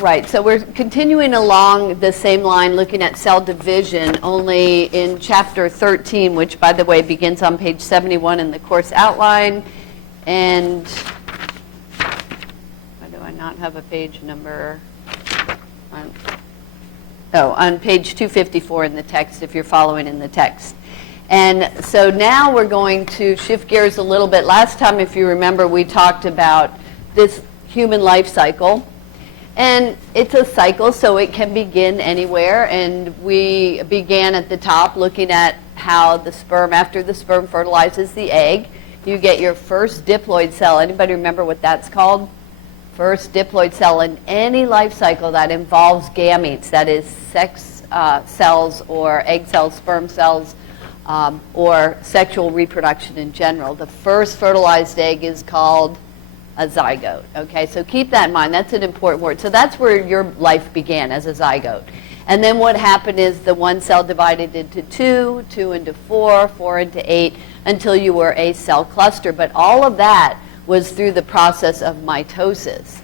Right, so we're continuing along the same line looking at cell division, only in chapter 13, which by the way begins on page 71 in the course outline. And why do I not have a page number? On page 254 in the text, if you're following in the text. And so now we're going to shift gears a little bit. Last time, if you remember, we talked about this human life cycle. And it's a cycle, so it can begin anywhere. And we began at the top looking at how the sperm, after the sperm fertilizes the egg, you get your first diploid cell. Anybody remember what that's called? First diploid cell in any life cycle that involves gametes, that is sex cells or egg cells, sperm cells, or sexual reproduction in general. The first fertilized egg is called a zygote. Okay, so keep that in mind. That's an important word. So that's where your life began, as a zygote. And then what happened is the one cell divided into two, two into four, four into eight, until you were a cell cluster. But all of that was through the process of mitosis.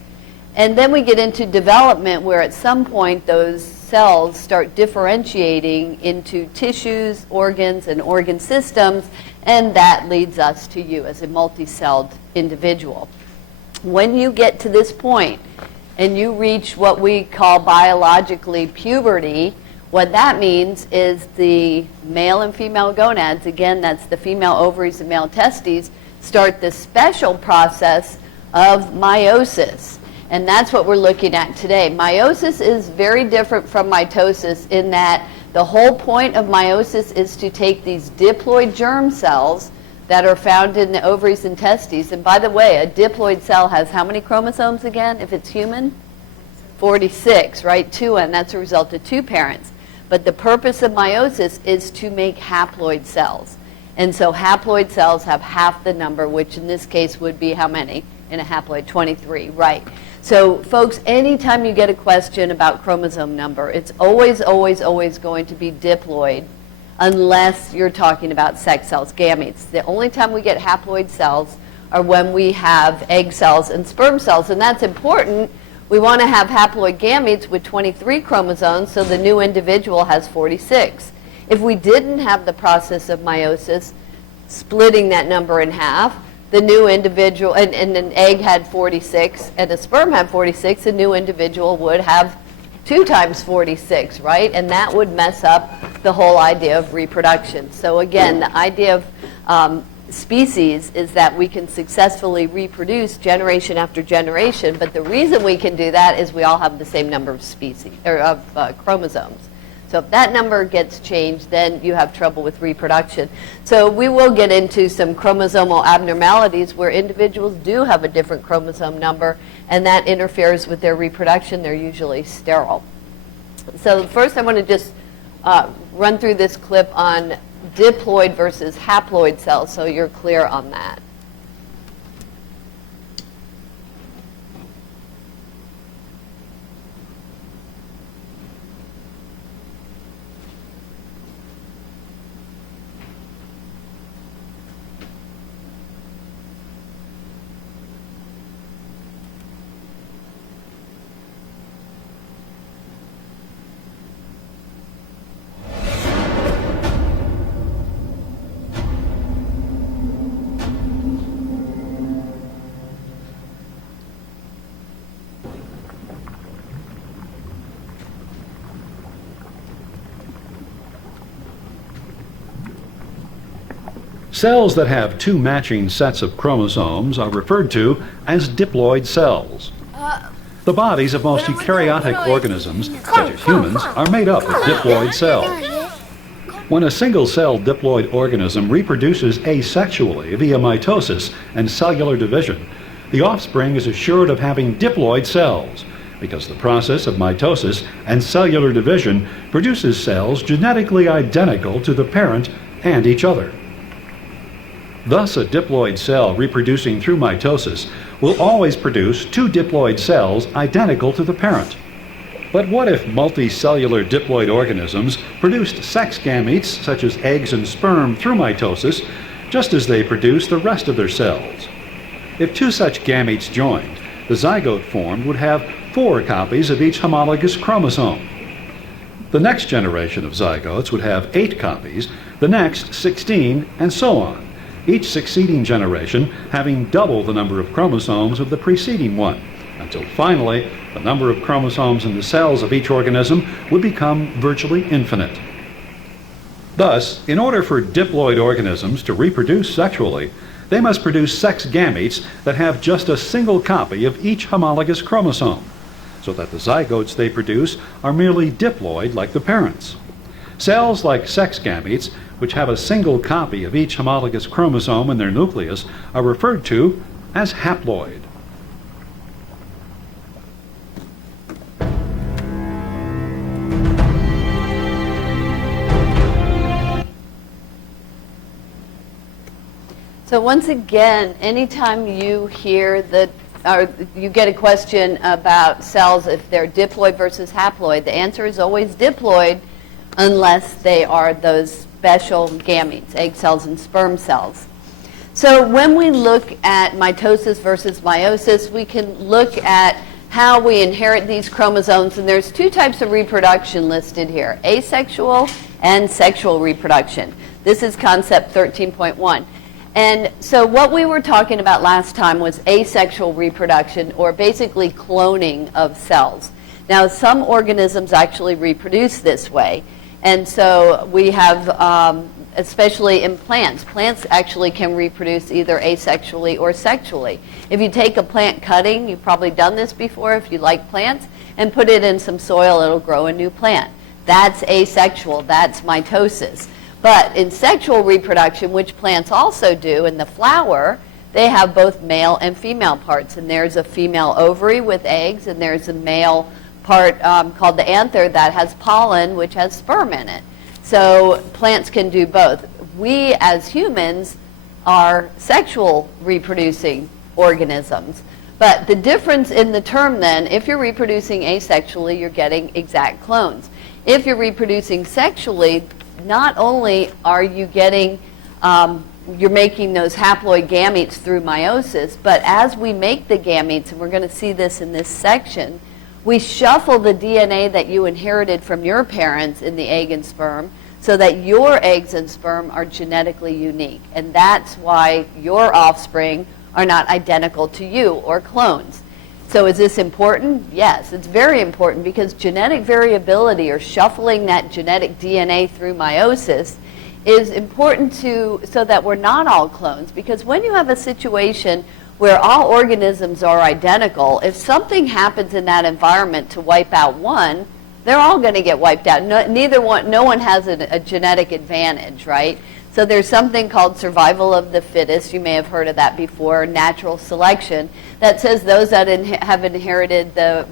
And then we get into development, where at some point those cells start differentiating into tissues, organs, and organ systems, and that leads us to you as a multi-celled individual. When you get to this point and you reach what we call biologically puberty, what that means is the male and female gonads, again, that's the female ovaries and male testes, start the special process of meiosis. And that's what we're looking at today. Meiosis is very different from mitosis in that the whole point of meiosis is to take these diploid germ cells that are found in the ovaries and testes. And by the way, a diploid cell has how many chromosomes again, if it's human? 46, right? 2, and that's a result of 2 parents. But the purpose of meiosis is to make haploid cells. And so haploid cells have half the number, which in this case would be how many in a haploid? 23, right? So folks, anytime you get a question about chromosome number, it's always, always, always going to be diploid, unless you're talking about sex cells, gametes. The only time we get haploid cells are when we have egg cells and sperm cells, and that's important. We want to have haploid gametes with 23 chromosomes, so the new individual has 46. If we didn't have the process of meiosis, splitting that number in half, the new individual, and an egg had 46, and a sperm had 46, a new individual would have 2 times 46, right? And that would mess up the whole idea of reproduction. So again, the idea of species is that we can successfully reproduce generation after generation, but the reason we can do that is we all have the same number of species, or of chromosomes. So if that number gets changed, then you have trouble with reproduction. So we will get into some chromosomal abnormalities where individuals do have a different chromosome number, and that interferes with their reproduction. They're usually sterile. So first I want to just run through this clip on diploid versus haploid cells so you're clear on that. Cells that have 2 matching sets of chromosomes are referred to as diploid cells. The bodies of most eukaryotic organisms, such as humans, are made up of diploid cells. When a single-celled diploid organism reproduces asexually via mitosis and cellular division, the offspring is assured of having diploid cells, because the process of mitosis and cellular division produces cells genetically identical to the parent and each other. Thus, a diploid cell reproducing through mitosis will always produce 2 diploid cells identical to the parent. But what if multicellular diploid organisms produced sex gametes, such as eggs and sperm, through mitosis, just as they produce the rest of their cells? If 2 such gametes joined, the zygote formed would have 4 copies of each homologous chromosome. The next generation of zygotes would have 8 copies, the next 16, and so on, each succeeding generation having double the number of chromosomes of the preceding one, until finally the number of chromosomes in the cells of each organism would become virtually infinite. Thus, in order for diploid organisms to reproduce sexually, they must produce sex gametes that have just a single copy of each homologous chromosome, so that the zygotes they produce are merely diploid like the parents. Cells like sex gametes, which have a single copy of each homologous chromosome in their nucleus, are referred to as haploid. So once again, anytime you hear or you get a question about cells, if they're diploid versus haploid, the answer is always diploid unless they are those special gametes, egg cells and sperm cells. So when we look at mitosis versus meiosis, we can look at how we inherit these chromosomes, and there's 2 types of reproduction listed here, asexual and sexual reproduction. This is concept 13.1. And so what we were talking about last time was asexual reproduction, or basically cloning of cells. Now, some organisms actually reproduce this way. And so we have, especially in plants, plants actually can reproduce either asexually or sexually. If you take a plant cutting, you've probably done this before if you like plants, and put it in some soil, it'll grow a new plant. That's asexual, that's mitosis. But in sexual reproduction, which plants also do, in the flower, they have both male and female parts. And there's a female ovary with eggs, and there's a male part called the anther that has pollen, which has sperm in it. So plants can do both. We, as humans, are sexual reproducing organisms. But the difference in the term then, if you're reproducing asexually, you're getting exact clones. If you're reproducing sexually, not only are you getting, you're making those haploid gametes through meiosis, but as we make the gametes, and we're going to see this in this section, we shuffle the DNA that you inherited from your parents in the egg and sperm so that your eggs and sperm are genetically unique. And that's why your offspring are not identical to you or clones. So is this important? Yes, it's very important, because genetic variability, or shuffling that genetic DNA through meiosis, is important so that we're not all clones. Because when you have a situation where all organisms are identical, if something happens in that environment to wipe out one, they're all going to get wiped out. No one has a genetic advantage, right? So there's something called survival of the fittest. You may have heard of that before, natural selection, that says those that have inherited the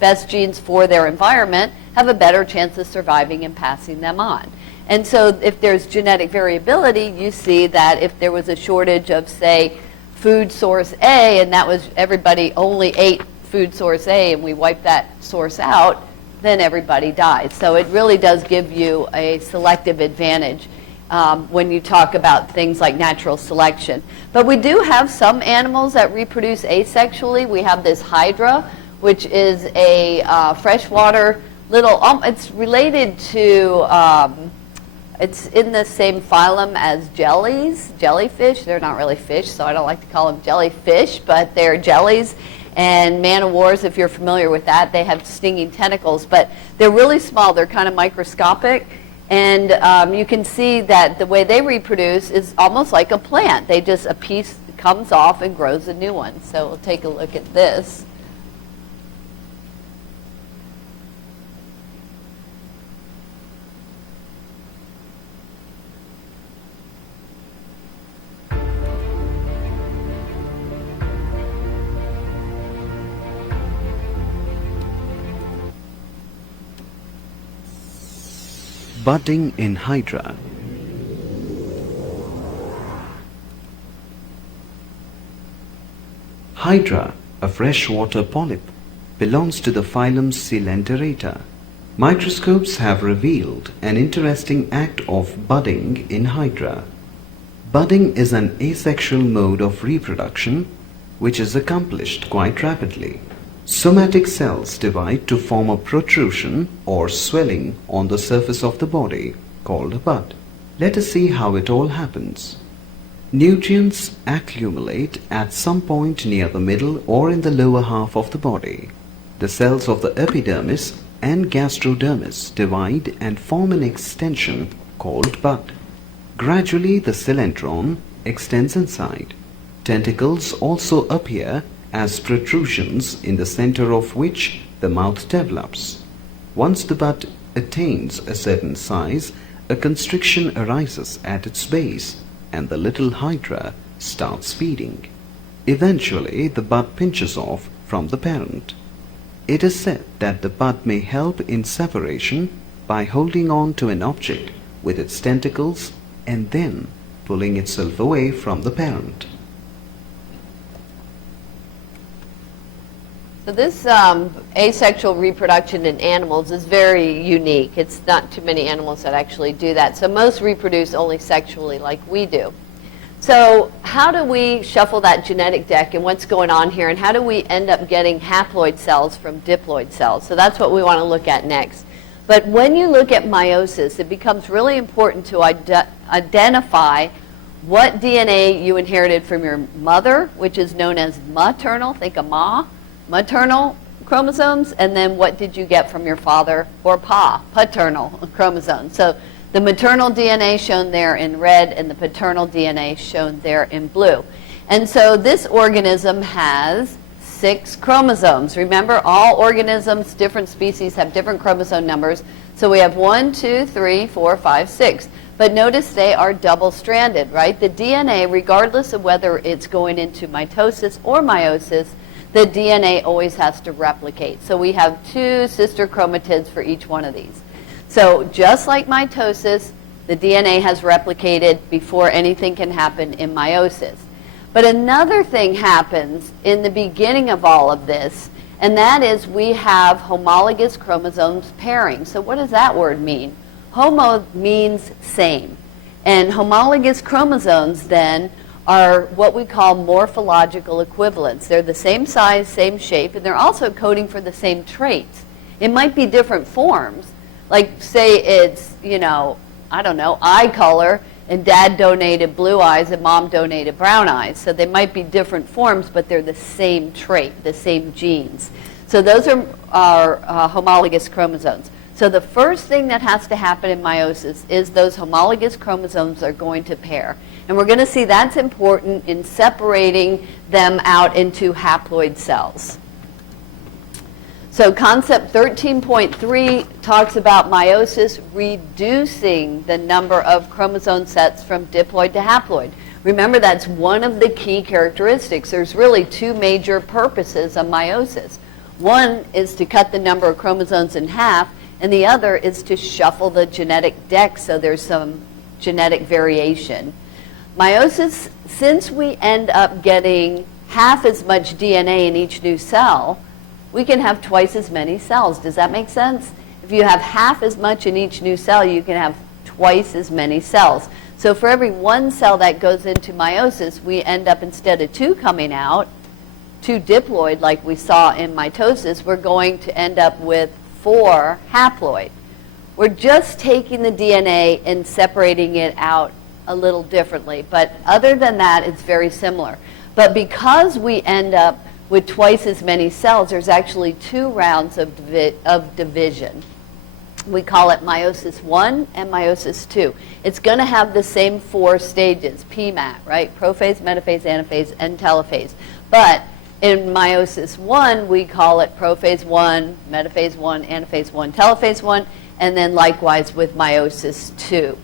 best genes for their environment have a better chance of surviving and passing them on. And so if there's genetic variability, you see that if there was a shortage of, say, food source A, and that was everybody only ate food source A, and we wiped that source out, then everybody dies. So it really does give you a selective advantage when you talk about things like natural selection. But we do have some animals that reproduce asexually. We have this hydra, which is a freshwater little, it's related to, it's in the same phylum as jellyfish. They're not really fish, so I don't like to call them jellyfish, but they're jellies. And man-o-wars, if you're familiar with that, they have stinging tentacles, but they're really small. They're kind of microscopic. And you can see that the way they reproduce is almost like a plant. They just, a piece comes off and grows a new one. So we'll take a look at this. Budding in hydra. Hydra, a freshwater polyp, belongs to the phylum Coelenterata. Microscopes have revealed an interesting act of budding in hydra. Budding is an asexual mode of reproduction which is accomplished quite rapidly. Somatic cells divide to form a protrusion or swelling on the surface of the body called a bud. Let us see how it all happens. Nutrients accumulate at some point near the middle or in the lower half of the body. The cells of the epidermis and gastrodermis divide and form an extension called bud. Gradually the cylindron extends inside. Tentacles also appear as protrusions in the center of which the mouth develops. Once the bud attains a certain size, a constriction arises at its base and the little hydra starts feeding. Eventually the bud pinches off from the parent. It is said that the bud may help in separation by holding on to an object with its tentacles and then pulling itself away from the parent. So this asexual reproduction in animals is very unique. It's not too many animals that actually do that. So most reproduce only sexually like we do. So how do we shuffle that genetic deck and what's going on here, and how do we end up getting haploid cells from diploid cells? So that's what we want to look at next. But when you look at meiosis, it becomes really important to identify what DNA you inherited from your mother, which is known as maternal, think of ma, maternal chromosomes, and then what did you get from your father or paternal chromosomes. So the maternal DNA shown there in red and the paternal DNA shown there in blue. And so this organism has 6 chromosomes. Remember, all organisms, different species, have different chromosome numbers. So we have 1, 2, 3, 4, 5, 6. But notice they are double-stranded, right? The DNA, regardless of whether it's going into mitosis or meiosis, the DNA always has to replicate. So we have 2 sister chromatids for each one of these. So just like mitosis, the DNA has replicated before anything can happen in meiosis. But another thing happens in the beginning of all of this, and that is we have homologous chromosomes pairing. So what does that word mean? Homo means same. And homologous chromosomes then are what we call morphological equivalents. They're the same size, same shape, and they're also coding for the same traits. It might be different forms. Like say it's, I don't know, eye color, and dad donated blue eyes and mom donated brown eyes. So they might be different forms, but they're the same trait, the same genes. So those are homologous chromosomes. So the first thing that has to happen in meiosis is those homologous chromosomes are going to pair. And we're going to see that's important in separating them out into haploid cells. So concept 13.3 talks about meiosis reducing the number of chromosome sets from diploid to haploid. Remember, that's one of the key characteristics. There's really 2 major purposes of meiosis. One is to cut the number of chromosomes in half, and the other is to shuffle the genetic deck so there's some genetic variation. Meiosis, since we end up getting half as much DNA in each new cell, we can have twice as many cells. Does that make sense? If you have half as much in each new cell, you can have twice as many cells. So for every 1 cell that goes into meiosis, we end up, instead of 2 coming out, 2 diploid like we saw in mitosis, we're going to end up with 4 haploid. We're just taking the DNA and separating it out a little differently. But other than that, it's very similar. But because we end up with twice as many cells, there's actually 2 rounds of division. We call it meiosis 1 and meiosis 2. It's going to have the same 4 stages, PMAT, right? Prophase, metaphase, anaphase, and telophase. But in meiosis 1, we call it prophase 1, metaphase 1, anaphase 1, telophase 1, and then likewise with meiosis 2.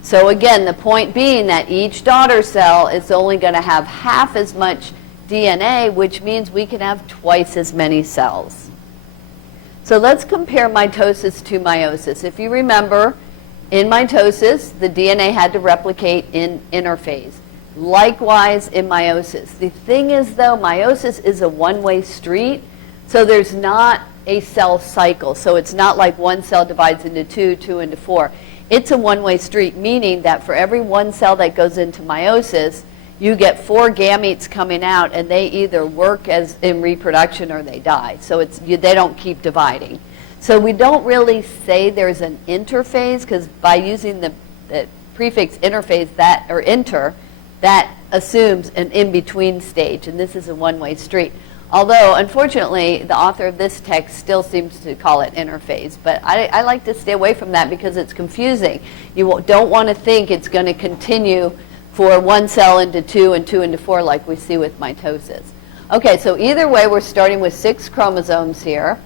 So again, the point being that each daughter cell is only going to have half as much DNA, which means we can have twice as many cells. So let's compare mitosis to meiosis. If you remember, in mitosis, the DNA had to replicate in interphase. Likewise in meiosis. The thing is, though, meiosis is a one-way street, so there's not a cell cycle. So it's not like 1 cell divides into 2, 2 into 4. It's a one-way street, meaning that for every 1 cell that goes into meiosis, you get 4 gametes coming out, and they either work as in reproduction or they die. So they don't keep dividing. So we don't really say there's an interphase, because by using the prefix interphase, that assumes an in-between stage, and this is a one-way street. Although, unfortunately, the author of this text still seems to call it interphase, but I like to stay away from that because it's confusing. You don't want to think it's going to continue for 1 cell into 2 and 2 into 4 like we see with mitosis. Okay, so either way, we're starting with 6 chromosomes here.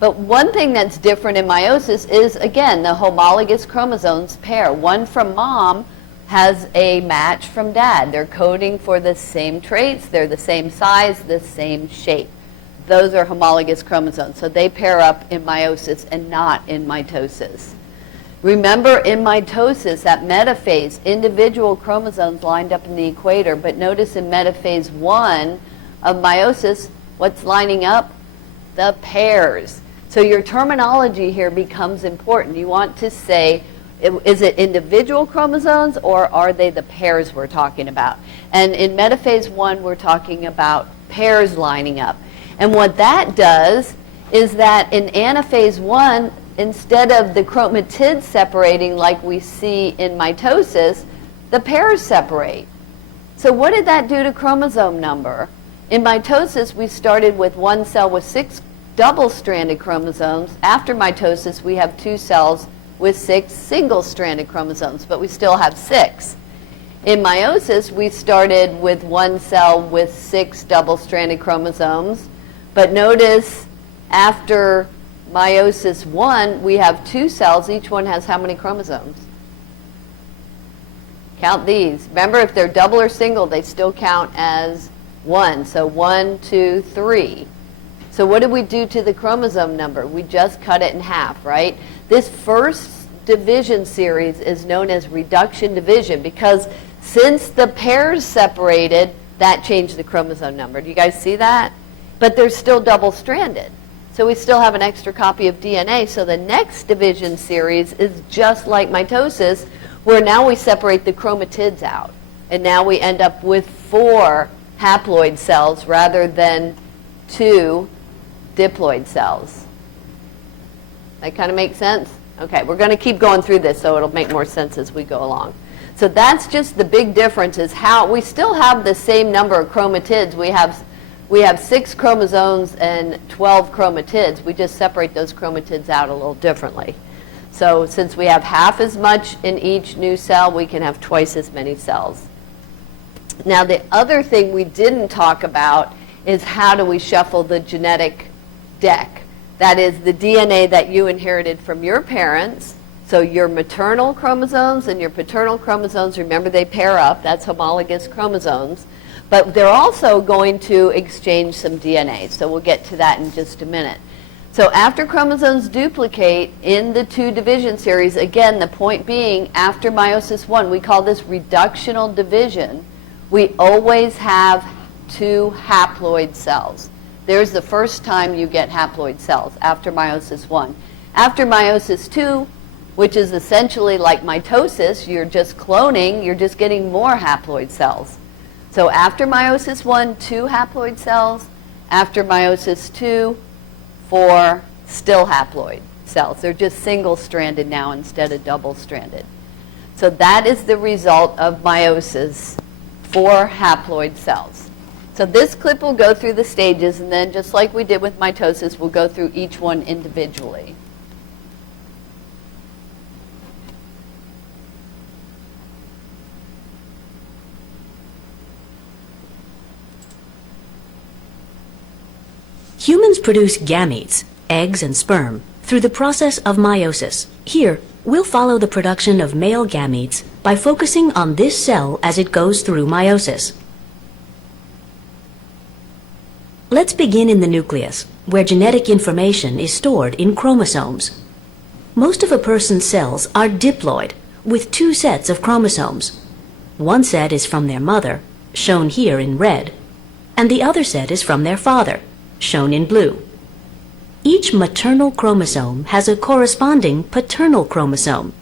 But one thing that's different in meiosis is, again, the homologous chromosomes pair. One from mom has a match from dad. They're coding for the same traits. They're the same size, the same shape. Those are homologous chromosomes. So they pair up in meiosis and not in mitosis. Remember, in mitosis, at metaphase, individual chromosomes lined up in the equator. But notice in metaphase 1 of meiosis, what's lining up? The pairs. So your terminology here becomes important. You want to say, is it individual chromosomes or are they the pairs we're talking about? And in metaphase 1, we're talking about pairs lining up. And what that does is that in anaphase 1, instead of the chromatids separating like we see in mitosis, the pairs separate. So what did that do to chromosome number? In mitosis, we started with 1 cell with 6 double-stranded chromosomes. After mitosis, we have 2 cells with 6 single-stranded chromosomes, but we still have 6. In meiosis, we started with 1 cell with 6 double-stranded chromosomes, but notice after meiosis 1, we have 2 cells. Each one has how many chromosomes? Count these. Remember, if they're double or single, they still count as 1. So 1, 2, 3. So what did we do to the chromosome number? We just cut it in half, right? This first division series is known as reduction division because since the pairs separated, that changed the chromosome number. Do you guys see that? But they're still double-stranded. So we still have an extra copy of DNA. So the next division series is just like mitosis, where now we separate the chromatids out. And now we end up with 4 haploid cells rather than 2 diploid cells. That kind of makes sense? Okay, we're going to keep going through this so it'll make more sense as we go along. So that's just the big difference is how we still have the same number of chromatids. We have 6 chromosomes and 12 chromatids. We just separate those chromatids out a little differently. So since we have half as much in each new cell, we can have twice as many cells. Now the other thing we didn't talk about is how do we shuffle the genetic deck. That is the DNA that you inherited from your parents. So your maternal chromosomes and your paternal chromosomes, remember they pair up. That's homologous chromosomes. But they're also going to exchange some DNA. So we'll get to that in just a minute. So after chromosomes duplicate in the 2 division series, again, the point being after meiosis 1, we call this reductional division. We always have 2 haploid cells. There's the first time you get haploid cells after meiosis 1. After meiosis 2, which is essentially like mitosis, you're just cloning, you're just getting more haploid cells. So after meiosis 1, 2 haploid cells. After meiosis 2, 4 still haploid cells. They're just single-stranded now instead of double-stranded. So that is the result of meiosis, 4 haploid cells. So this clip will go through the stages, and then just like we did with mitosis, we'll go through each one individually. Humans produce gametes, eggs and sperm, through the process of meiosis. Here, we'll follow the production of male gametes by focusing on this cell as it goes through meiosis. Let's begin in the nucleus, where genetic information is stored in chromosomes. Most of a person's cells are diploid, with 2 sets of chromosomes. One set is from their mother, shown here in red, and the other set is from their father, shown in blue. Each maternal chromosome has a corresponding paternal chromosome.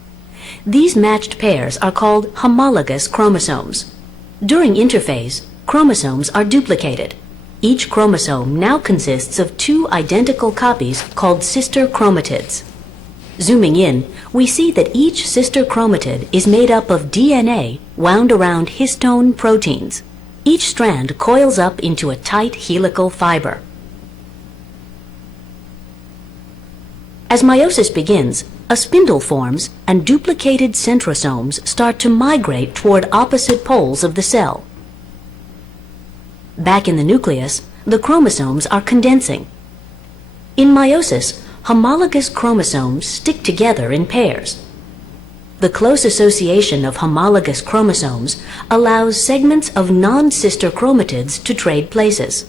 These matched pairs are called homologous chromosomes. During interphase, chromosomes are duplicated. Each chromosome now consists of two identical copies called sister chromatids. Zooming in, we see that each sister chromatid is made up of DNA wound around histone proteins. Each strand coils up into a tight helical fiber. As meiosis begins, a spindle forms and duplicated centrosomes start to migrate toward opposite poles of the cell. Back in the nucleus, the chromosomes are condensing. In meiosis, homologous chromosomes stick together in pairs. The close association of homologous chromosomes allows segments of non-sister chromatids to trade places.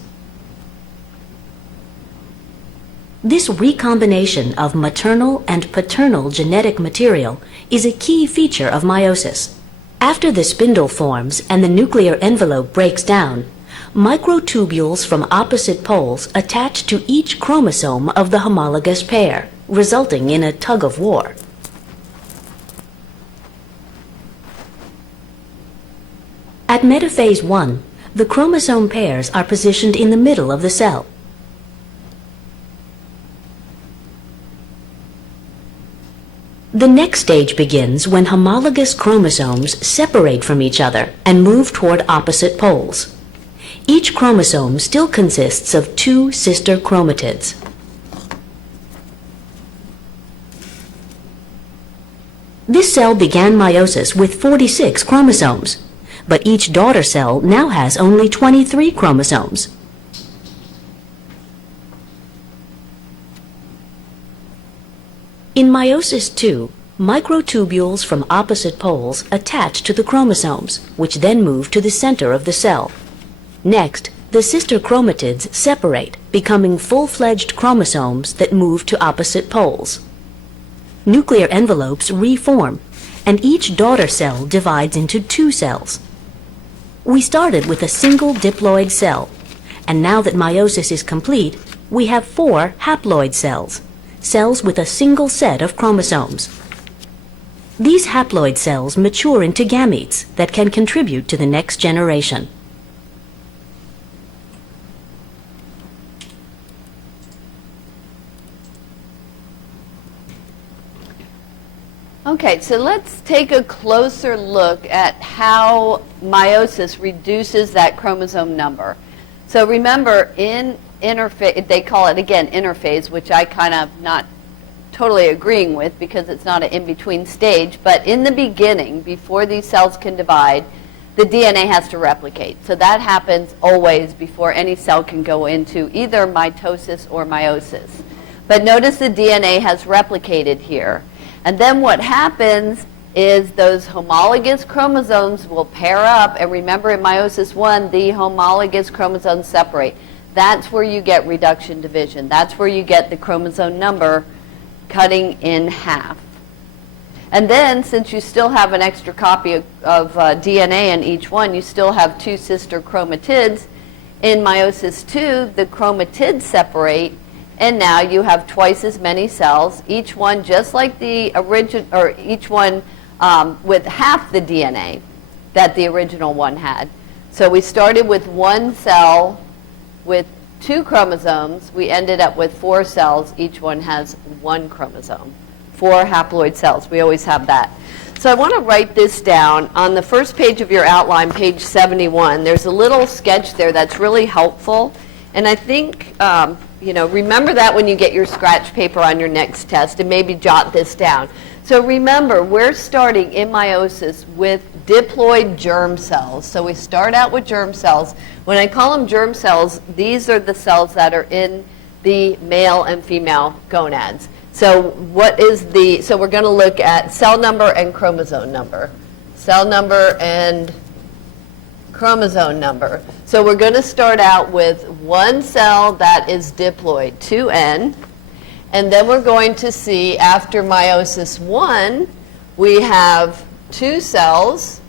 This recombination of maternal and paternal genetic material is a key feature of meiosis. After the spindle forms and the nuclear envelope breaks down, microtubules from opposite poles attach to each chromosome of the homologous pair, resulting in a tug-of-war. At metaphase 1, the chromosome pairs are positioned in the middle of the cell. The next stage begins when homologous chromosomes separate from each other and move toward opposite poles. Each chromosome still consists of two sister chromatids. This cell began meiosis with 46 chromosomes, but each daughter cell now has only 23 chromosomes. In meiosis 2, microtubules from opposite poles attach to the chromosomes, which then move to the center of the cell. Next, the sister chromatids separate, becoming full-fledged chromosomes that move to opposite poles. Nuclear envelopes reform, and each daughter cell divides into two cells. We started with a single diploid cell, and now that meiosis is complete, we have 4 haploid cells, cells with a single set of chromosomes. These haploid cells mature into gametes that can contribute to the next generation. Okay, so let's take a closer look at how meiosis reduces that chromosome number. So remember, in interphase, they call it, again, interphase, which I kind of not totally agreeing with because it's not an in-between stage, but in the beginning, before these cells can divide, the DNA has to replicate. So that happens always before any cell can go into either mitosis or meiosis. But notice the DNA has replicated here. And then what happens is those homologous chromosomes will pair up, and remember in meiosis 1, the homologous chromosomes separate. That's where you get reduction division. That's where you get the chromosome number cutting in half. And then, since you still have an extra copy of DNA in each one, you still have 2 sister chromatids. In meiosis 2, the chromatids separate, and now you have twice as many cells, each one just like the original, or each one with half the DNA that the original one had. So we started with 1 cell with 2 chromosomes. We ended up with 4 cells. Each one has 1 chromosome. 4 haploid cells. We always have that. So I want to write this down. On the first page of your outline, page 71, there's a little sketch there that's really helpful. And I think, remember that when you get your scratch paper on your next test, and maybe jot this down. So remember, we're starting in meiosis with diploid germ cells. So we start out with germ cells. When I call them germ cells, these are the cells that are in the male and female gonads. So so we're going to look at cell number and chromosome number. Cell number and chromosome number. So we're going to start out with 1 cell that is diploid, 2N. And then we're going to see after meiosis 1, we have 2 cells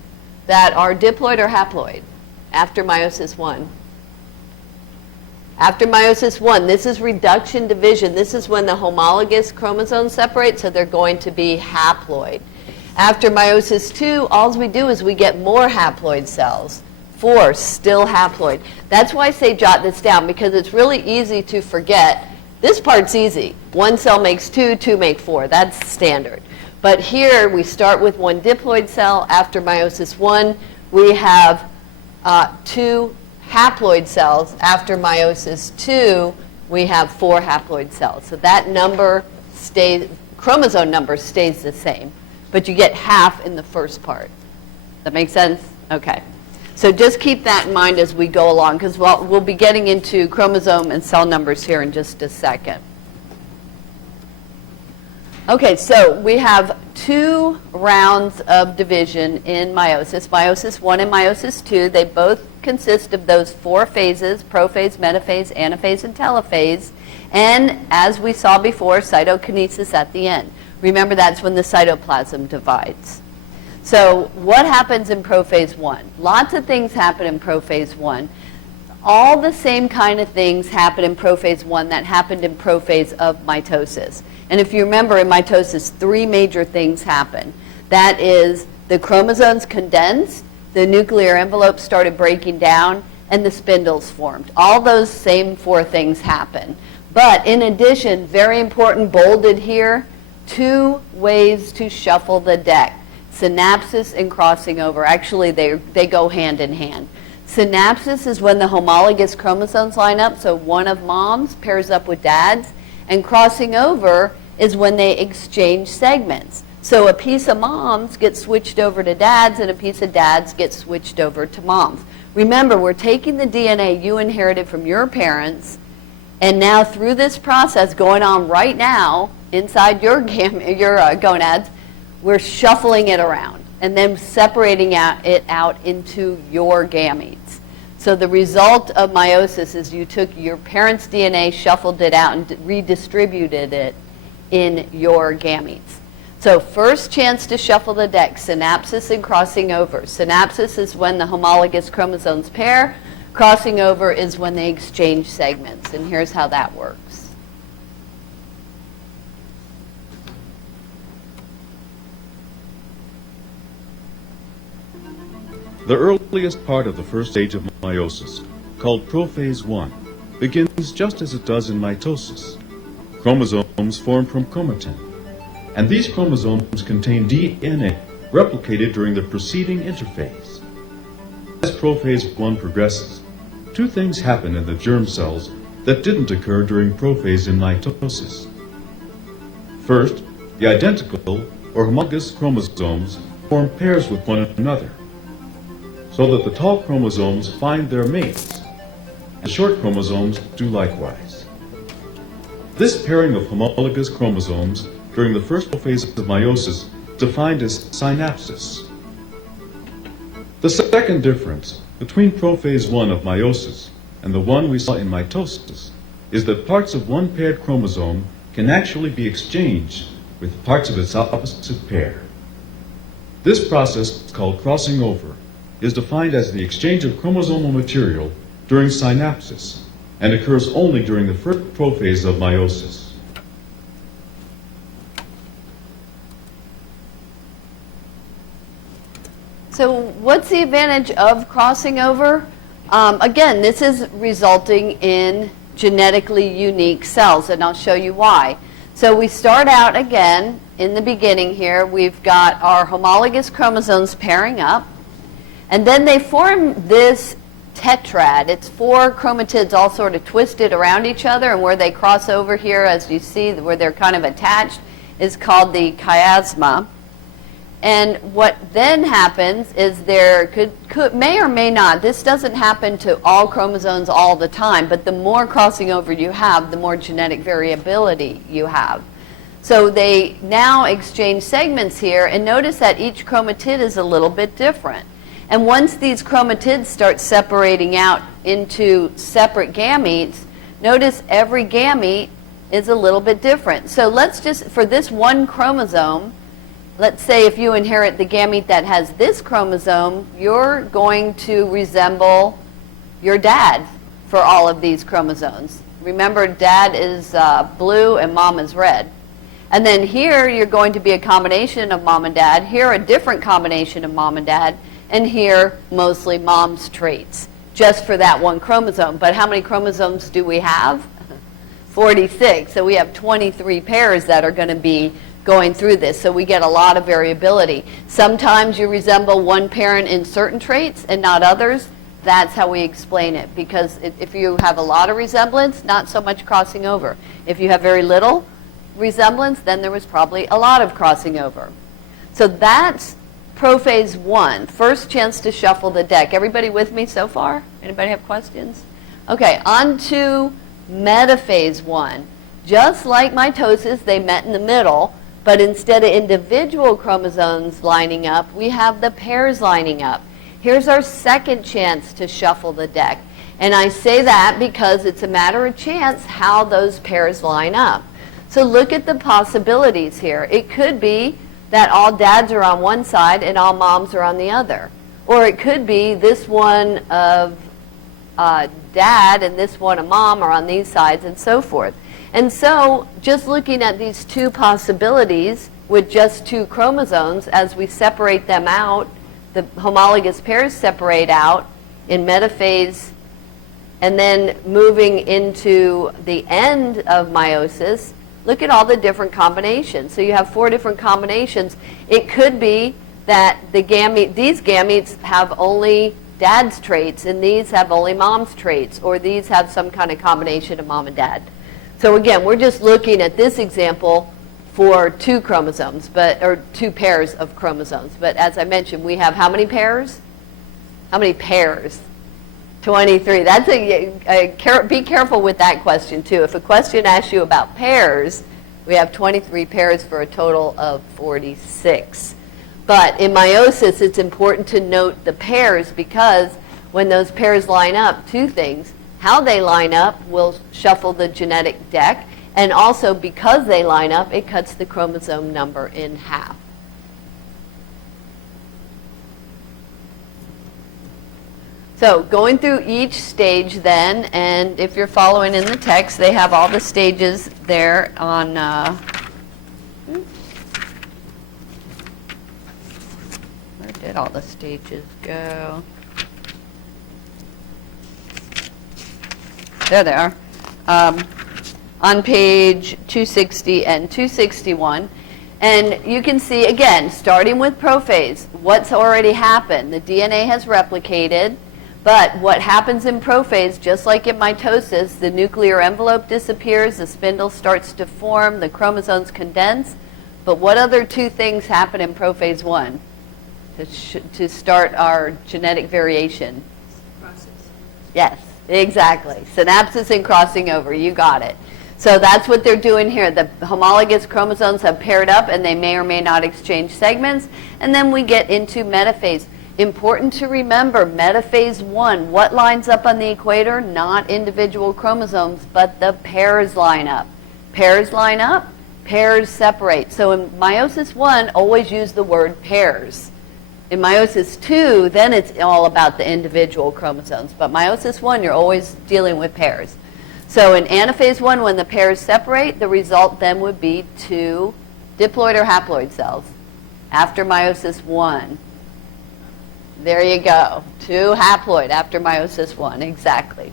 that are diploid or haploid after meiosis 1. After meiosis 1, this is reduction division. This is when the homologous chromosomes separate, so they're going to be haploid. After meiosis 2, all we do is we get more haploid cells. 4, still haploid. That's why I say jot this down, because it's really easy to forget. This part's easy. 1 cell makes 2, 2 make 4. That's standard. But here we start with 1 diploid cell. After meiosis 1, we have 2 haploid cells. After meiosis 2, we have 4 haploid cells. So that number stays, chromosome number stays the same, but you get half in the first part. That make sense? Okay. So just keep that in mind as we go along, because we'll be getting into chromosome and cell numbers here in just a second. Okay, so we have 2 rounds of division in meiosis, meiosis 1 and meiosis 2. They both consist of those 4 phases: prophase, metaphase, anaphase, and telophase. And as we saw before, cytokinesis at the end. Remember, that's when the cytoplasm divides. So what happens in prophase 1? Lots of things happen in prophase 1. All the same kind of things happen in prophase 1 that happened in prophase of mitosis. And if you remember, in mitosis, 3 major things happen. That is, the chromosomes condensed, the nuclear envelope started breaking down, and the spindles formed. All those same 4 things happen. But in addition, very important, bolded here, 2 ways to shuffle the deck: synapsis and crossing over. Actually, they go hand in hand. Synapsis is when the homologous chromosomes line up, so one of mom's pairs up with dad's, and crossing over is when they exchange segments. So a piece of mom's gets switched over to dad's, and a piece of dad's gets switched over to mom's. Remember, we're taking the DNA you inherited from your parents, and now through this process going on right now inside your gonads, we're shuffling it around and then separating it out into your gametes. So the result of meiosis is you took your parents' DNA, shuffled it out, and redistributed it in your gametes. So first chance to shuffle the deck: synapsis and crossing over. Synapsis is when the homologous chromosomes pair. Crossing over is when they exchange segments. And here's how that works. The earliest part of the first stage of meiosis, called prophase 1, begins just as it does in mitosis. Chromosomes form from chromatin, and these chromosomes contain DNA replicated during the preceding interphase. As prophase 1 progresses, 2 things happen in the germ cells that didn't occur during prophase in mitosis. First, the identical or homologous chromosomes form pairs with one another, so that the tall chromosomes find their mates, and short chromosomes do likewise. This pairing of homologous chromosomes during the first phase of meiosis is defined as synapsis. The second difference between prophase 1 of meiosis and the one we saw in mitosis is that parts of one paired chromosome can actually be exchanged with parts of its opposite pair. This process, called crossing over, is defined as the exchange of chromosomal material during synapsis and occurs only during the first prophase of meiosis. So what's the advantage of crossing over? Again, this is resulting in genetically unique cells, and I'll show you why. So we start out again in the beginning here. We've got our homologous chromosomes pairing up, and then they form this tetrad. It's 4 chromatids all sort of twisted around each other, and where they cross over here, as you see, where they're kind of attached, is called the chiasma. And what then happens is there may or may not, this doesn't happen to all chromosomes all the time, but the more crossing over you have, the more genetic variability you have. So they now exchange segments here, and notice that each chromatid is a little bit different. And once these chromatids start separating out into separate gametes, notice every gamete is a little bit different. So let's just, for this one chromosome, let's say if you inherit the gamete that has this chromosome, you're going to resemble your dad for all of these chromosomes. Remember, dad is blue and mom is red. And then here, you're going to be a combination of mom and dad. Here, a different combination of mom and dad. and here mostly mom's traits, just for that one chromosome. But how many chromosomes do we have? 46. So we have 23 pairs that are going to be going through this. So we get a lot of variability. Sometimes you resemble one parent in certain traits and not others. That's how we explain it, because if you have a lot of resemblance, not so much crossing over. If you have very little resemblance, then there was probably a lot of crossing over. So that's prophase 1, first chance to shuffle the deck. Everybody with me so far? Anybody have questions? Okay, on to metaphase 1. Just like mitosis, they met in the middle, but instead of individual chromosomes lining up, we have the pairs lining up. Here's our second chance to shuffle the deck. And I say that because it's a matter of chance how those pairs line up. So look at the possibilities here. It could be that all dads are on one side and all moms are on the other. Or it could be this one of dad and this one of mom are on these sides, and so forth. And so just looking at these two possibilities with just two chromosomes, as we separate them out, the homologous pairs separate out in metaphase, and then moving into the end of meiosis, look at all the different combinations. So you have 4 different combinations. It could be that these gametes have only dad's traits, and these have only mom's traits, or these have some kind of combination of mom and dad. So again, we're just looking at this example for 2 chromosomes, or 2 pairs of chromosomes. But as I mentioned, we have how many pairs? How many pairs? 23. That's be careful with that question too. If a question asks you about pairs, we have 23 pairs for a total of 46. But in meiosis, it's important to note the pairs, because when those pairs line up, 2 things. How they line up will shuffle the genetic deck, and also because they line up, it cuts the chromosome number in half. So going through each stage then, and if you're following in the text, they have all the stages there on where did all the stages go? There they are. On page 260 and 261. And you can see, again, starting with prophase, what's already happened. The DNA has replicated, but what happens in prophase, just like in mitosis, the nuclear envelope disappears, the spindle starts to form, the chromosomes condense. But what other 2 things happen in prophase 1 to start our genetic variation? Process. Yes, exactly. Synapsis and crossing over, you got it. So that's what they're doing here. The homologous chromosomes have paired up, and they may or may not exchange segments. And then we get into metaphase. Important to remember, metaphase 1, what lines up on the equator? Not individual chromosomes, but the pairs line up. Pairs line up, pairs separate. So in meiosis 1, always use the word pairs. In meiosis 2, then it's all about the individual chromosomes. But meiosis 1, you're always dealing with pairs. So in anaphase 1, when the pairs separate, the result then would be 2 diploid or haploid cells after meiosis 1. There you go, 2 haploid after meiosis 1, exactly.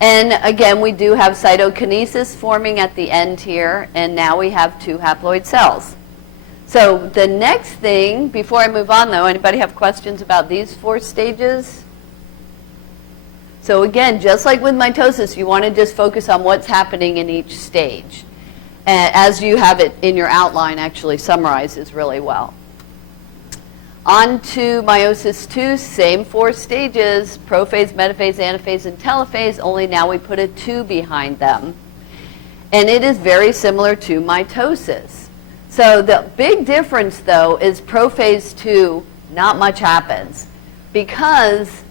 And again, we do have cytokinesis forming at the end here, and now we have 2 haploid cells. So the next thing, before I move on though, anybody have questions about these 4 stages? So again, just like with mitosis, you want to just focus on what's happening in each stage. As you have it in your outline, actually summarizes really well. On to meiosis 2, same 4 stages, prophase, metaphase, anaphase, and telophase, only now we put a 2 behind them. And it is very similar to mitosis. So the big difference, though, is prophase 2, not much happens. Because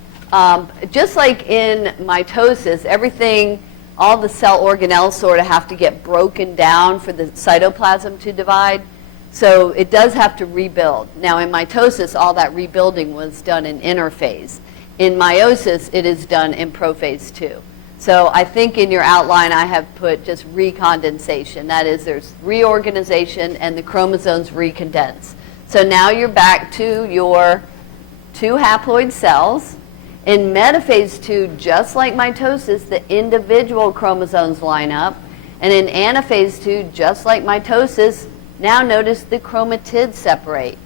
just like in mitosis, everything, all the cell organelles sort of have to get broken down for the cytoplasm to divide. So it does have to rebuild. Now in mitosis, all that rebuilding was done in interphase. In meiosis, it is done in prophase 2. So I think in your outline I have put just recondensation. That is, there's reorganization and the chromosomes recondense. So now you're back to your two haploid cells. In metaphase 2, just like mitosis, the individual chromosomes line up. And in anaphase 2, just like mitosis, now notice the chromatids separate.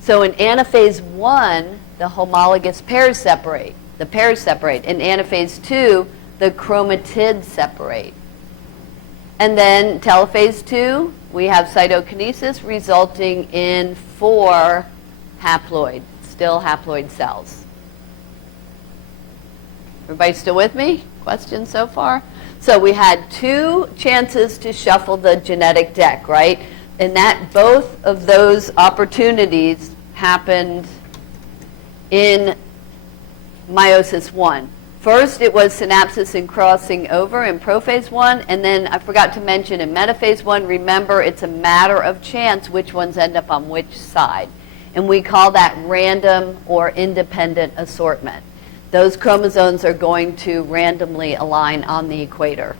So in anaphase 1, the homologous pairs separate. The pairs separate. In anaphase 2, the chromatids separate. And then telophase 2, we have cytokinesis resulting in 4 haploid, still haploid cells. Everybody still with me? Questions so far? So we had 2 chances to shuffle the genetic deck, right? And that both of those opportunities happened in meiosis 1. First, it was synapsis and crossing over in prophase 1, and then I forgot to mention in metaphase 1, remember it's a matter of chance which ones end up on which side. And we call that random or independent assortment. Those chromosomes are going to randomly align on the equator.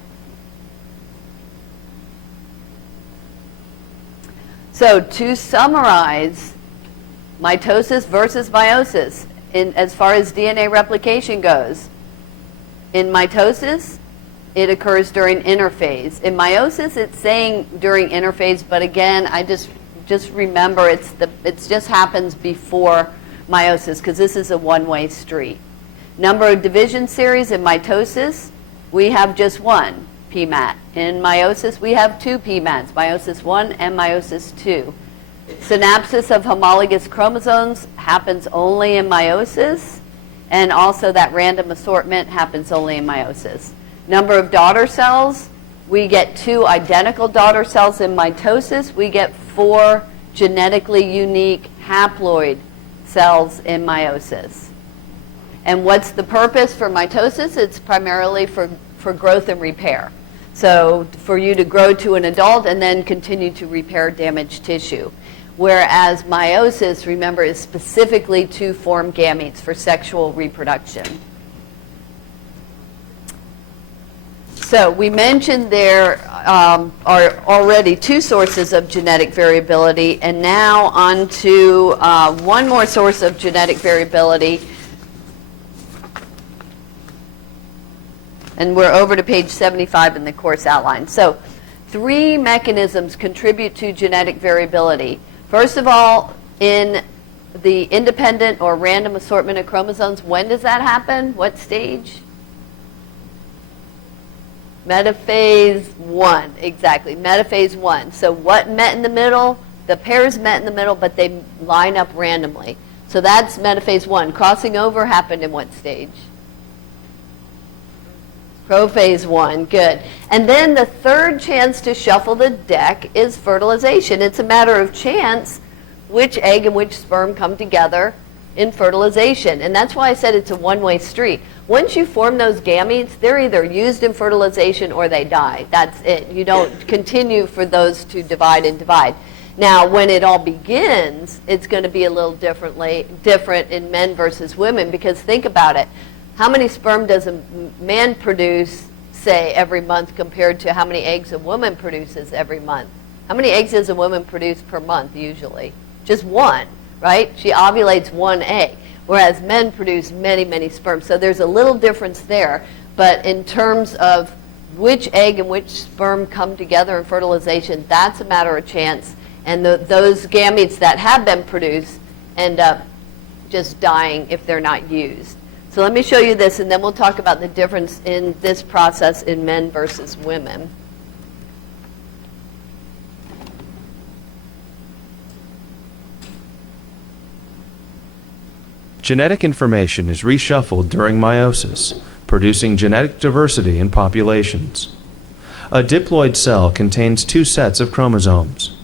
So to summarize, mitosis versus meiosis, as far as DNA replication goes, in mitosis, it occurs during interphase. In meiosis, it's saying during interphase, but again, I just remember it just happens before meiosis because this is a one-way street. Number of division series in mitosis, we have just 1 PMAT. In meiosis, we have 2 PMATs, meiosis 1 and meiosis 2. Synapsis of homologous chromosomes happens only in meiosis, and also that random assortment happens only in meiosis. Number of daughter cells, we get 2 identical daughter cells in mitosis. We get 4 genetically unique haploid cells in meiosis. And what's the purpose for mitosis? It's primarily for growth and repair. So for you to grow to an adult and then continue to repair damaged tissue. Whereas meiosis, remember, is specifically to form gametes for sexual reproduction. So we mentioned there are already 2 sources of genetic variability, and now on to one more source of genetic variability. And we're over to page 75 in the course outline. So 3 mechanisms contribute to genetic variability. First of all, in the independent or random assortment of chromosomes, when does that happen? What stage? Metaphase 1, exactly, metaphase 1. So what met in the middle? The pairs met in the middle, but they line up randomly. So that's metaphase 1. Crossing over happened in what stage? Prophase 1, good. And then the third chance to shuffle the deck is fertilization. It's a matter of chance which egg and which sperm come together in fertilization. And that's why I said it's a one-way street. Once you form those gametes, they're either used in fertilization or they die. That's it. You don't continue for those to divide and divide. Now, when it all begins, it's going to be a little different in men versus women, because think about it. How many sperm does a man produce, say, every month compared to how many eggs a woman produces every month? How many eggs does a woman produce per month usually? Just 1, right? She ovulates 1 egg, whereas men produce many, many sperm. So there's a little difference there. But in terms of which egg and which sperm come together in fertilization, that's a matter of chance. And those gametes that have been produced end up just dying if they're not used. So let me show you this, and then we'll talk about the difference in this process in men versus women. Genetic information is reshuffled during meiosis, producing genetic diversity in populations. A diploid cell contains 2 sets of chromosomes.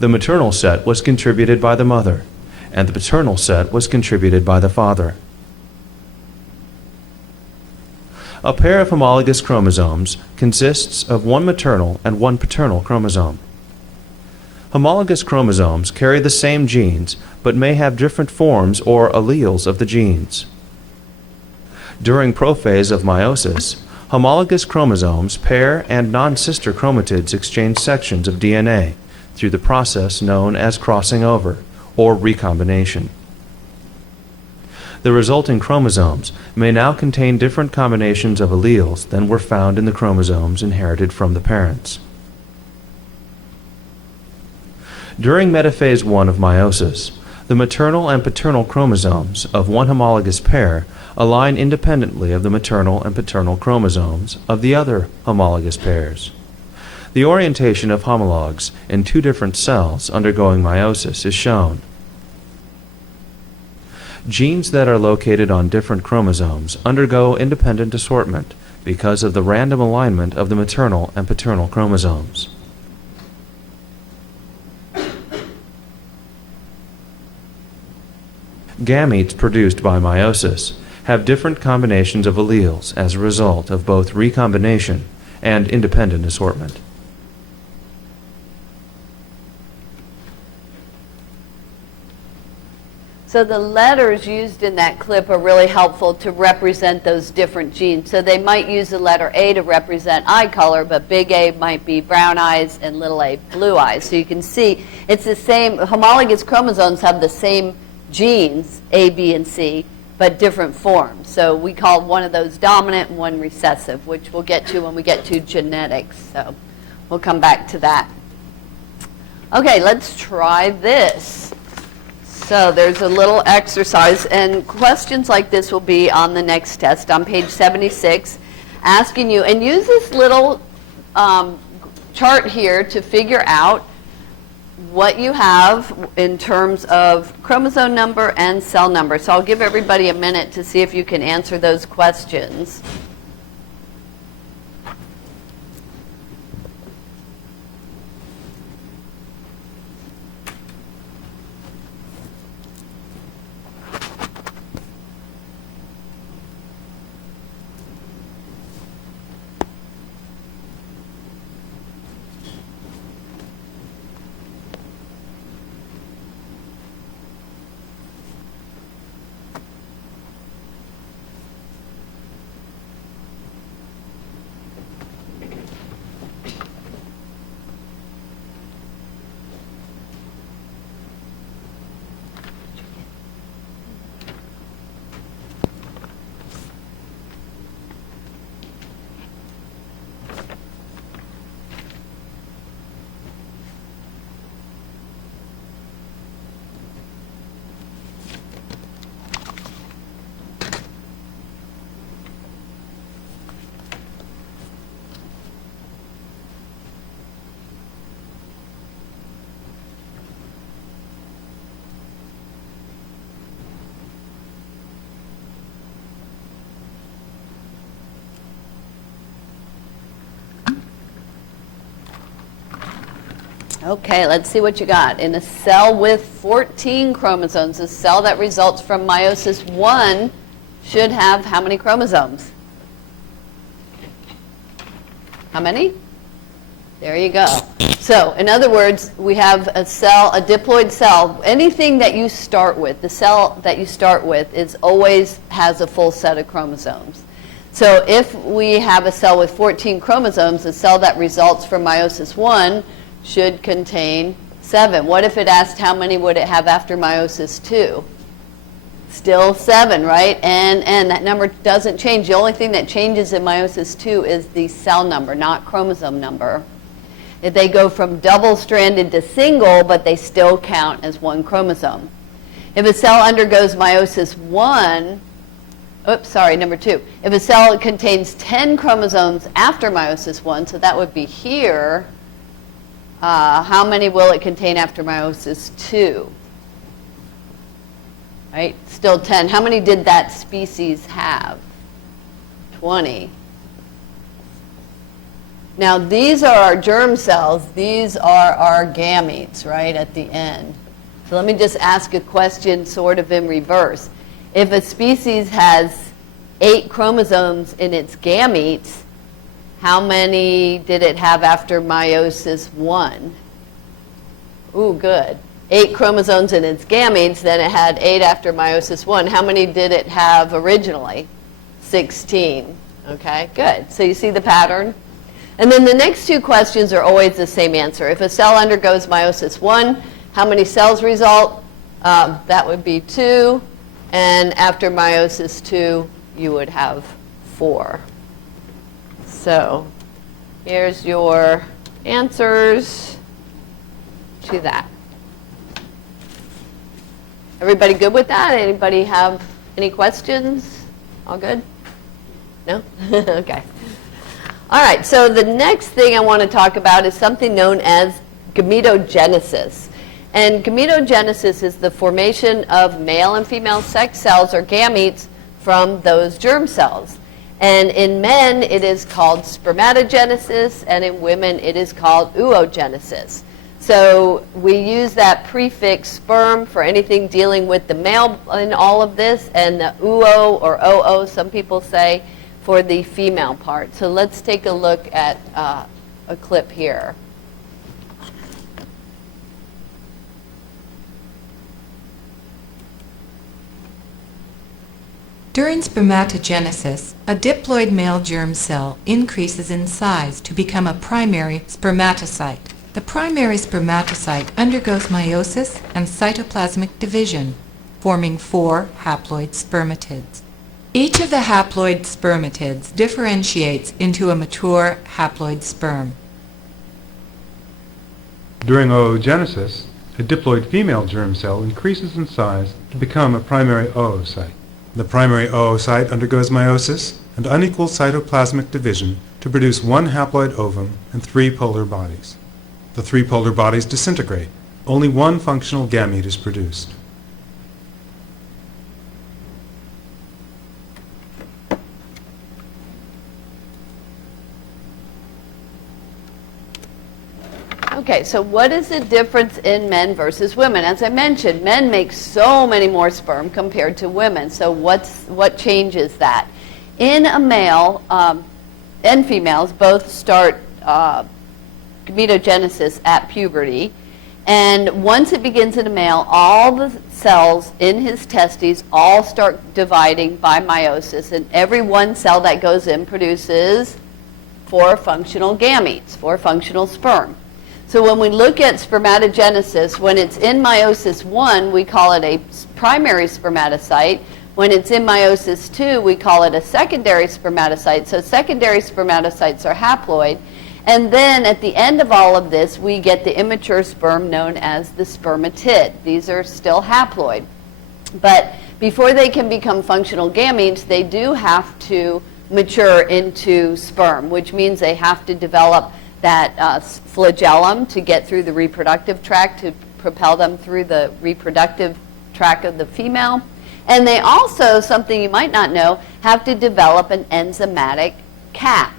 The maternal set was contributed by the mother, and the paternal set was contributed by the father. A pair of homologous chromosomes consists of 1 maternal and 1 paternal chromosome. Homologous chromosomes carry the same genes, but may have different forms or alleles of the genes. During prophase of meiosis, homologous chromosomes pair and non-sister chromatids exchange sections of DNA through the process known as crossing over or recombination. The resulting chromosomes may now contain different combinations of alleles than were found in the chromosomes inherited from the parents. During metaphase 1 of meiosis, the maternal and paternal chromosomes of one homologous pair align independently of the maternal and paternal chromosomes of the other homologous pairs. The orientation of homologs in two different cells undergoing meiosis is shown. Genes that are located on different chromosomes undergo independent assortment because of the random alignment of the maternal and paternal chromosomes. Gametes produced by meiosis have different combinations of alleles as a result of both recombination and independent assortment. So the letters used in that clip are really helpful to represent those different genes. So they might use the letter A to represent eye color, but big A might be brown eyes and little a blue eyes. So you can see it's the same, homologous chromosomes have the same genes, A, B, and C, but different forms. So we call one of those dominant and one recessive, which we'll get to when we get to genetics. So we'll come back to that. Okay, let's try this. So there's a little exercise, and questions like this will be on the next test on page 76, asking you, and use this little chart here to figure out what you have in terms of chromosome number and cell number. So I'll give everybody a minute to see if you can answer those questions. Okay, let's see what you got. In a cell with 14 chromosomes, a cell that results from meiosis 1 should have how many chromosomes? How many? There you go. So, in other words, we have a cell, a diploid cell. Anything that you start with, the cell that you start with, is always has a full set of chromosomes. So if we have a cell with 14 chromosomes, the cell that results from meiosis 1 should contain 7. What if it asked how many would it have after meiosis 2? Still 7, right? And that number doesn't change. The only thing that changes in meiosis 2 is the cell number, not chromosome number. If they go from double-stranded to single, but they still count as one chromosome. If a cell undergoes meiosis 1, number 2. If a cell contains 10 chromosomes after meiosis 1, so that would be here, how many will it contain after meiosis 2? Right? Still 10. How many did that species have? 20. Now, these are our germ cells. These are our gametes, right, at the end. So let me just ask a question sort of in reverse. If a species has 8 chromosomes in its gametes, how many did it have after meiosis 1? Ooh, good. 8 chromosomes in its gametes, then it had 8 after meiosis 1. How many did it have originally? 16. Okay, good. So you see the pattern? And then the next two questions are always the same answer. If a cell undergoes meiosis 1, how many cells result? That would be 2. And after meiosis 2, you would have 4. So here's your answers to that. Everybody good with that? Anybody have any questions? All good? No? Okay. All right, so the next thing I want to talk about is something known as gametogenesis. And gametogenesis is the formation of male and female sex cells or gametes from those germ cells. And in men, it is called spermatogenesis, and in women, it is called oogenesis. So we use that prefix sperm for anything dealing with the male in all of this, and the ooo or oo, some people say, for the female part. So let's take a look at a clip here. During spermatogenesis, a diploid male germ cell increases in size to become a primary spermatocyte. The primary spermatocyte undergoes meiosis and cytoplasmic division, forming 4 haploid spermatids. Each of the haploid spermatids differentiates into a mature haploid sperm. During oogenesis, a diploid female germ cell increases in size to become a primary oocyte. The primary oocyte undergoes meiosis and unequal cytoplasmic division to produce 1 haploid ovum and 3 polar bodies. The 3 polar bodies disintegrate. Only 1 functional gamete is produced. Okay, so what is the difference in men versus women? As I mentioned, men make so many more sperm compared to women. So what changes that? In a male and females, both start gametogenesis at puberty. And once it begins in a male, all the cells in his testes all start dividing by meiosis. And every one cell that goes in produces 4 functional gametes, 4 functional sperm. So when we look at spermatogenesis, when it's in meiosis 1, we call it a primary spermatocyte. When it's in meiosis 2, we call it a secondary spermatocyte. So secondary spermatocytes are haploid. And then at the end of all of this, we get the immature sperm known as the spermatid. These are still haploid. But before they can become functional gametes, they do have to mature into sperm, which means they have to develop that flagellum to get through the reproductive tract, to propel them through the reproductive tract of the female. And they also, something you might not know, have to develop an enzymatic cap.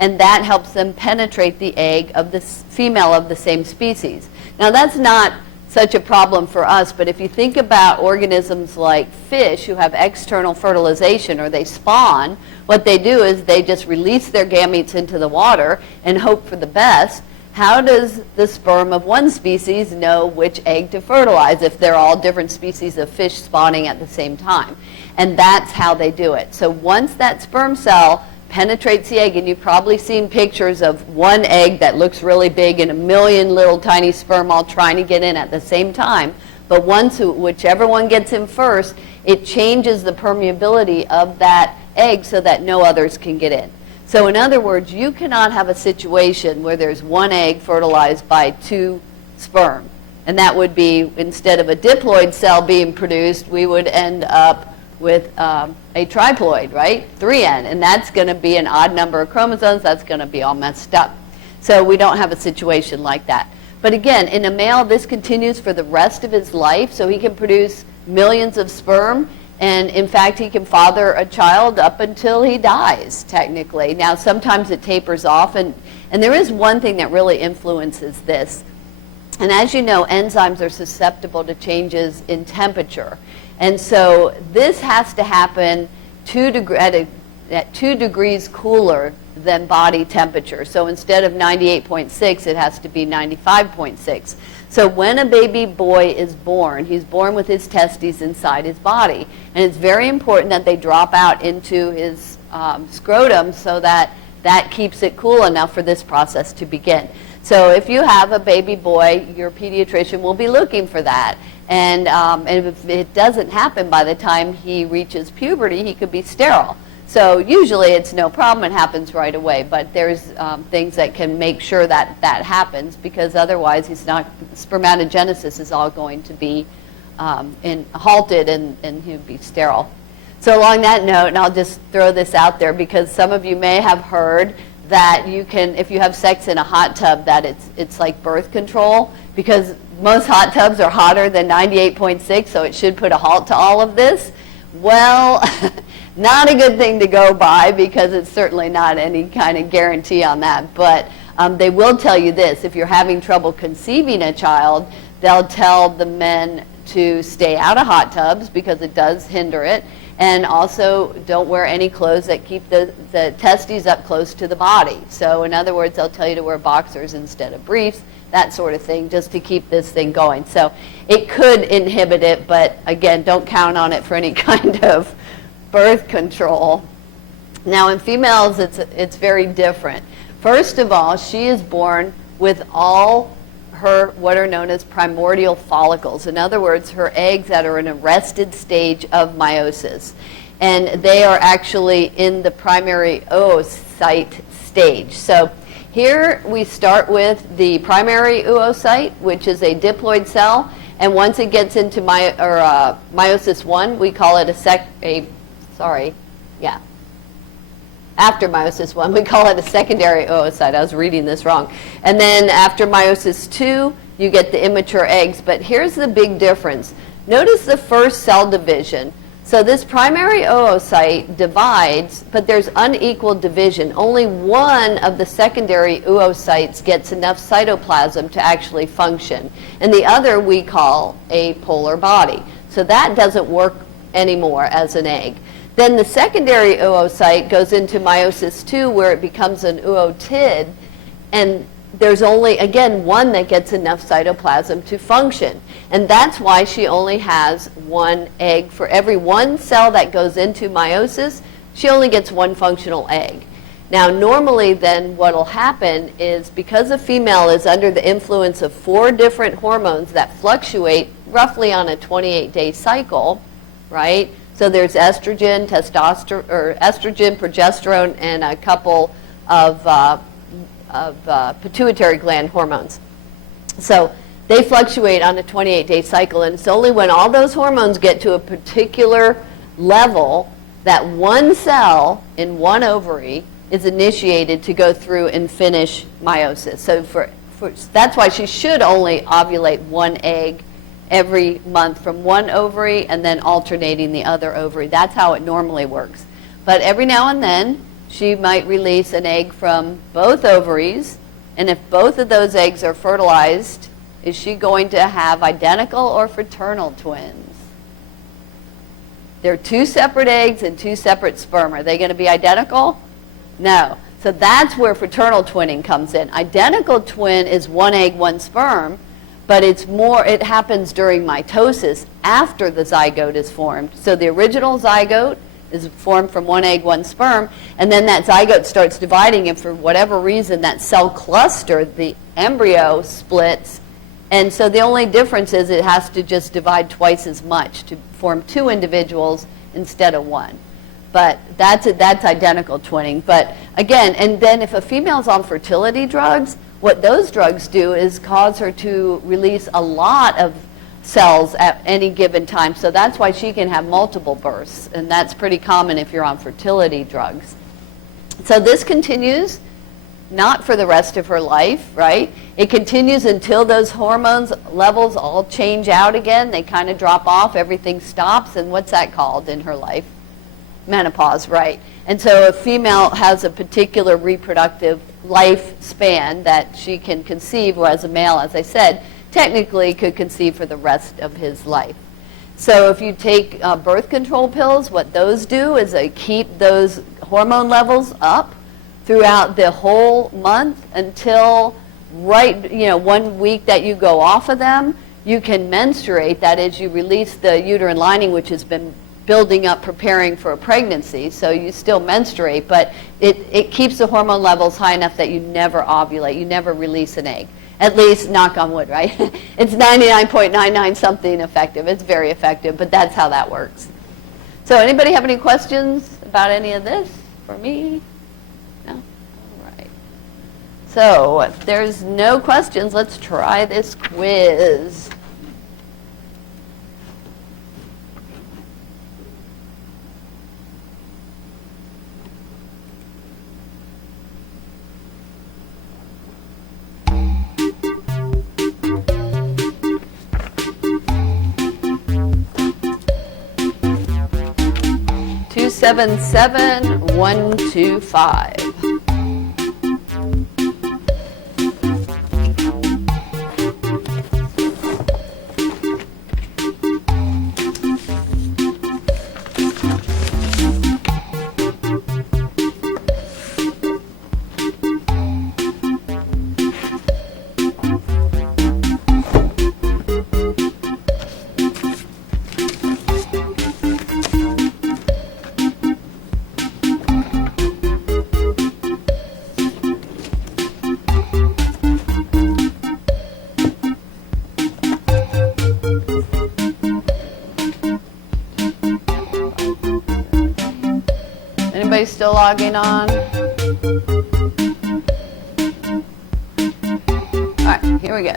And that helps them penetrate the egg of the female of the same species. Now that's not such a problem for us, but if you think about organisms like fish who have external fertilization or they spawn, what they do is they just release their gametes into the water and hope for the best. How does the sperm of one species know which egg to fertilize if they're all different species of fish spawning at the same time? And that's how they do it. So once that sperm cell penetrates the egg, and you've probably seen pictures of one egg that looks really big and a million little tiny sperm all trying to get in at the same time, but whichever one gets in first, it changes the permeability of that egg so that no others can get in. So in other words, you cannot have a situation where there's one egg fertilized by 2 sperm. And that would be, instead of a diploid cell being produced, we would end up with a triploid, right? 3N. And that's going to be an odd number of chromosomes. That's going to be all messed up. So we don't have a situation like that. But again, in a male, this continues for the rest of his life. So he can produce millions of sperm. And in fact, he can father a child up until he dies, technically. Now, sometimes it tapers off. And there is one thing that really influences this. And as you know, enzymes are susceptible to changes in temperature. And so this has to happen at 2 degrees cooler than body temperature. So instead of 98.6, it has to be 95.6. So when a baby boy is born, he's born with his testes inside his body. And it's very important that they drop out into his scrotum so that keeps it cool enough for this process to begin. So if you have a baby boy, your pediatrician will be looking for that. And if it doesn't happen by the time he reaches puberty, he could be sterile. So usually it's no problem, it happens right away, but there's things that can make sure that that happens, because otherwise spermatogenesis is all going to be halted and he would be sterile. So along that note, and I'll just throw this out there because some of you may have heard that you can, if you have sex in a hot tub, that it's like birth control, because most hot tubs are hotter than 98.6, so it should put a halt to all of this. Well, not a good thing to go by, because it's certainly not any kind of guarantee on that. But they will tell you this: if you're having trouble conceiving a child, they'll tell the men to stay out of hot tubs because it does hinder it. And also, don't wear any clothes that keep the testes up close to the body. So in other words, they'll tell you to wear boxers instead of briefs, that sort of thing, just to keep this thing going. So it could inhibit it, but again, don't count on it for any kind of birth control. Now in females, it's very different. First of all, she is born with all her what are known as primordial follicles. In other words, her eggs that are in an arrested stage of meiosis. And they are actually in the primary oocyte stage. So here we start with the primary oocyte, which is a diploid cell. And once it gets into meiosis 1, we call it after meiosis 1, we call it a secondary oocyte. I was reading this wrong. And then after meiosis 2, you get the immature eggs. But here's the big difference. Notice the first cell division. So this primary oocyte divides, but there's unequal division. Only one of the secondary oocytes gets enough cytoplasm to actually function. And the other we call a polar body. So that doesn't work anymore as an egg. Then the secondary oocyte goes into meiosis 2, where it becomes an ootid, and there's only, again, one that gets enough cytoplasm to function. And that's why she only has one egg. For every one cell that goes into meiosis, she only gets one functional egg. Now, normally then what will happen is, because a female is under the influence of 4 different hormones that fluctuate roughly on a 28-day cycle, right? So there's estrogen, progesterone, and a couple of pituitary gland hormones. So they fluctuate on a 28-day cycle, and it's only when all those hormones get to a particular level that one cell in one ovary is initiated to go through and finish meiosis. So that's why she should only ovulate one egg every month from one ovary and then alternating the other ovary. That's how it normally works. But every now and then, she might release an egg from both ovaries, and if both of those eggs are fertilized, is she going to have identical or fraternal twins? They're 2 separate eggs and 2 separate sperm. Are they going to be identical? No. So that's where fraternal twinning comes in. Identical twin is 1 egg, 1 sperm, but it happens during mitosis after the zygote is formed. So the original zygote is formed from 1 egg, 1 sperm, and then that zygote starts dividing, and for whatever reason, that cell cluster, the embryo, splits, and so the only difference is it has to just divide twice as much to form 2 individuals instead of 1. But that's identical twinning. But again, and then if a female's on fertility drugs, what those drugs do is cause her to release a lot of cells at any given time. So that's why she can have multiple births, and that's pretty common if you're on fertility drugs. So this continues not for the rest of her life, right? It continues until those hormones levels all change out again. They kind of drop off, everything stops, and what's that called in her life? Menopause, right? And so a female has a particular reproductive lifespan that she can conceive, whereas a male, as I said, technically could conceive for the rest of his life. So if you take birth control pills, what those do is they keep those hormone levels up throughout the whole month until 1 week that you go off of them, you can menstruate. That is, you release the uterine lining, which has been building up, preparing for a pregnancy. So you still menstruate, but it keeps the hormone levels high enough that you never ovulate, you never release an egg. At least, knock on wood, right? It's 99.99 something effective. It's very effective, but that's how that works. So anybody have any questions about any of this for me? No? All right. So if there's no questions, let's try this quiz. Two 77125. Anybody still logging on? All right, here we go.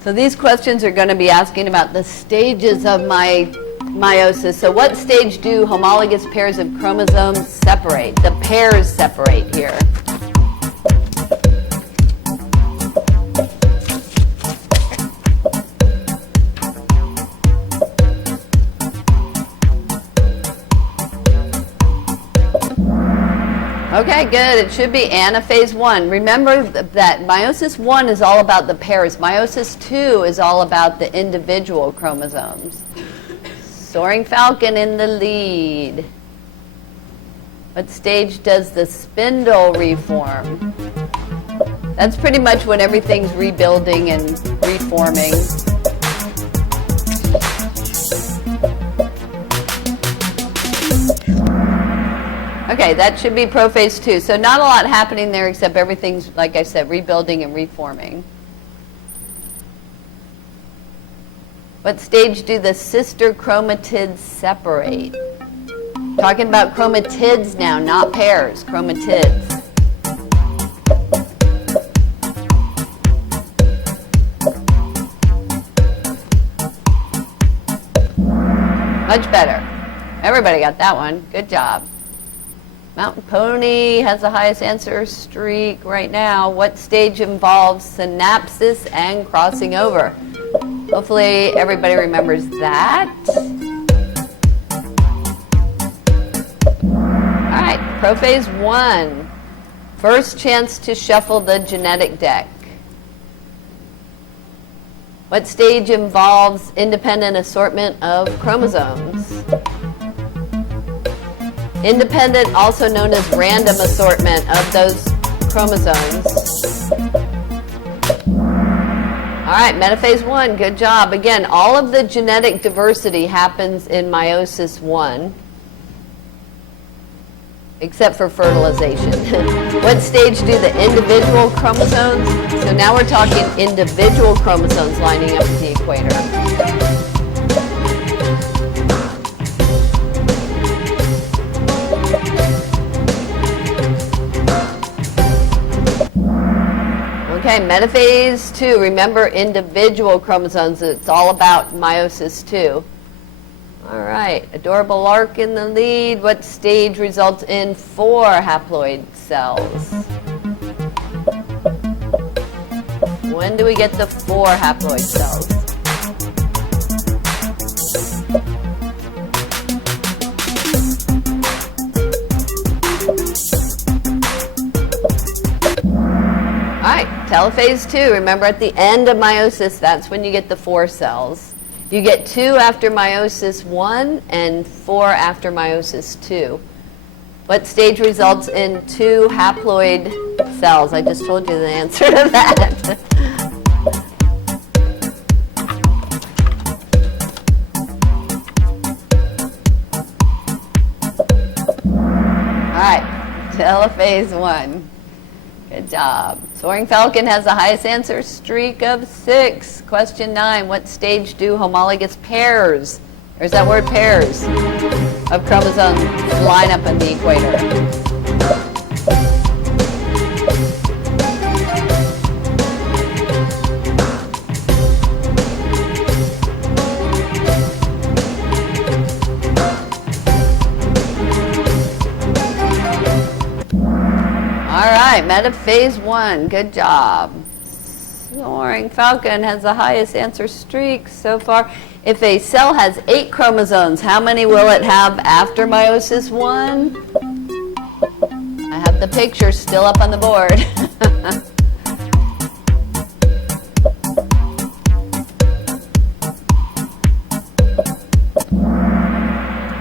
So these questions are going to be asking about the stages of meiosis. So what stage do homologous pairs of chromosomes separate? The pairs separate here. Okay, good. It should be anaphase 1. Remember that meiosis 1 is all about the pairs. Meiosis 2 is all about the individual chromosomes. Soaring falcon in the lead. What stage does the spindle reform? That's pretty much when everything's rebuilding and reforming. Okay, that should be prophase 2. So not a lot happening there except everything's, like I said, rebuilding and reforming. What stage do the sister chromatids separate? Talking about chromatids now, not pairs, chromatids. Much better. Everybody got that one. Good job. Mountain Pony has the highest answer streak right now. What stage involves synapsis and crossing over? Hopefully everybody remembers that. All right, prophase 1. First chance to shuffle the genetic deck. What stage involves independent assortment of chromosomes? Independent, also known as random assortment of those chromosomes. All right, metaphase 1, good job. Again, all of the genetic diversity happens in meiosis 1, except for fertilization. What stage do the individual chromosomes? So now we're talking individual chromosomes lining up at the equator. Okay, metaphase 2. Remember individual chromosomes. It's all about meiosis 2. All right, adorable lark in the lead. What stage results in 4 haploid cells? When do we get the 4 haploid cells? All right, telophase 2. Remember at the end of meiosis, that's when you get the 4 cells. You get 2 after meiosis 1 and 4 after meiosis 2. What stage results in 2 haploid cells? I just told you the answer to that. Metaphase 1. Good job. Soaring falcon has the highest answer, streak of 6. Question 9. What stage do homologous pairs, there's that word pairs, of chromosomes line up in the equator? All right, metaphase 1, good job. Soaring falcon has the highest answer, streak so far. If a cell has 8 chromosomes, how many will it have after meiosis 1? I have the picture still up on the board.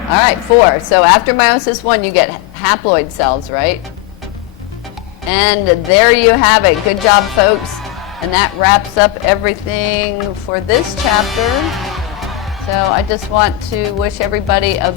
All right, 4. So after meiosis 1, you get haploid cells, right? And there you have it. Good job, folks. And that wraps up everything for this chapter. So I just want to wish everybody a